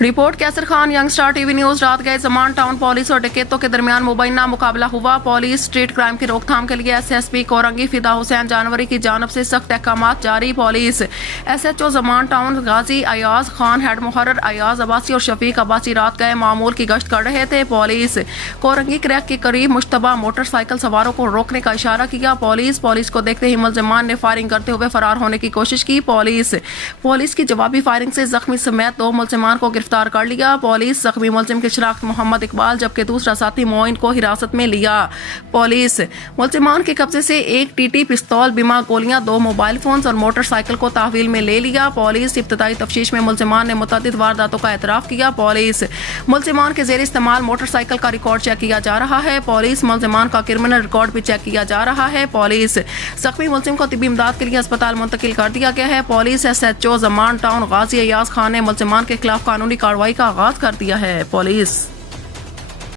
Report کیسر Khan young star T V news رات گئے زمان ٹاؤن پولیس اور ڈکیتوں کے درمیان مبینہ مقابلہ ہوا۔ پولیس اسٹریٹ کرائم کی روک تھام کے لیے ایس ایس پی کورنگی فدا حسین جانوری کی جانب سے سخت احکامات جاری۔ پولیس ایس ایچ او زمان ٹاؤن غازی ایاز خان، ہیڈ محرر ایاز عباسی اور شفیق عباسی رات گئے معمول کی گشت کر رہے تھے۔ پولیس کورنگی کریک کے قریب مشتبہ موٹر سائیکل سواروں کو روکنے کا اشارہ کیا۔ پولیس کو دیکھتے ہی ملزمان نے فائرنگ کرتے ہوئے فرار ہونے کی کوشش کی۔ پولیس کی جوابی فائرنگ سے زخمی سمیت 2 ملزمان کو گرفتار کر لیا۔ پولیس زخمی ملزم کی شناخت محمد اقبال جبکہ دوسرا ساتھی معین کو حراست میں لیا۔ پولیس ملزمان کے قبضے سے 1 ٹی ٹی پستول، بیمہ گولیاں، 2 موبائل فونز اور موٹر سائیکل کو تحویل میں لے لیا۔ پولیس ابتدائی تفتیش میں ملزمان نے متعدد وارداتوں کا اعتراف کیا۔ پولیس ملزمان کے زیر استعمال موٹر سائیکل کا ریکارڈ چیک کیا جا رہا ہے۔ پولیس ملزمان کا کرمنل ریکارڈ بھی چیک کیا جا رہا ہے۔ پولیس زخمی ملزم کو طبی امداد کے لیے اسپتال منتقل کر دیا گیا ہے۔ پولیس ایس ایچ او زمان ٹاؤن غازی ایاز خان نے ملزمان کے خلاف قانونی کارروائی کا آغاز کر دیا ہے۔ پولیس